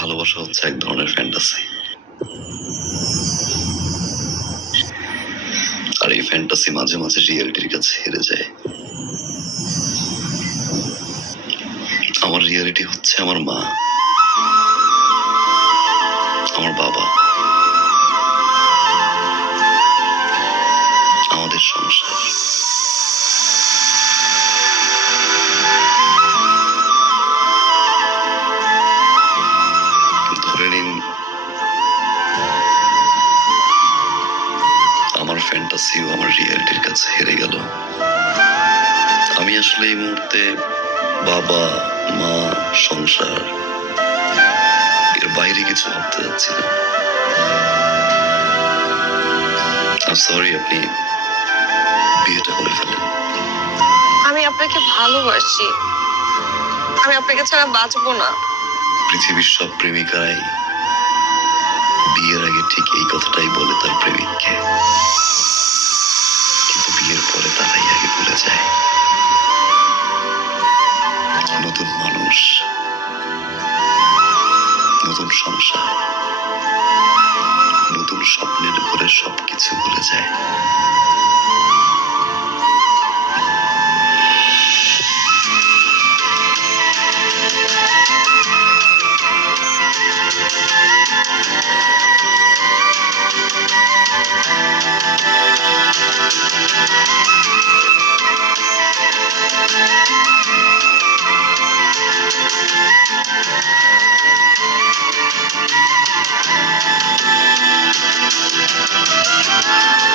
ভালোবাসা হচ্ছে এক ধরনের ফ্যান্টাসি, আর এই ফ্যান্টাসি মাঝে মাঝে রিয়েলিটির কাছে হেরে যায়। আমার রিয়েলিটি হচ্ছে আমার মা, আমার বাবা, আমাদের সংসার। ধরে নিন আমার ফ্যান্টাসিও আমার রিয়েলিটির কাছে হেরে গেল। আমি আসলে এই মুহূর্তে বাবা, মা, সংসার এর বাইরে কিছু ভাবতে যাচ্ছি না। সরি, আপনি বিয়েটা করে ফেলেন। আমি আপনাকে ভালোবাসি, আমি আপনাকে ছাড়া বাঁচবো না। পৃথিবীর সব প্রেমিকারাই বিয়ের আগে ঠিক এই কথাটাই বলে তার প্রেমিককে, কিন্তু বিয়ের পরে তারাই আগে ভুলে যায়। নতুন মানুষ, নতুন সংসার, নতুন স্বপ্নের ঘরে সবকিছু ভুলে যায়।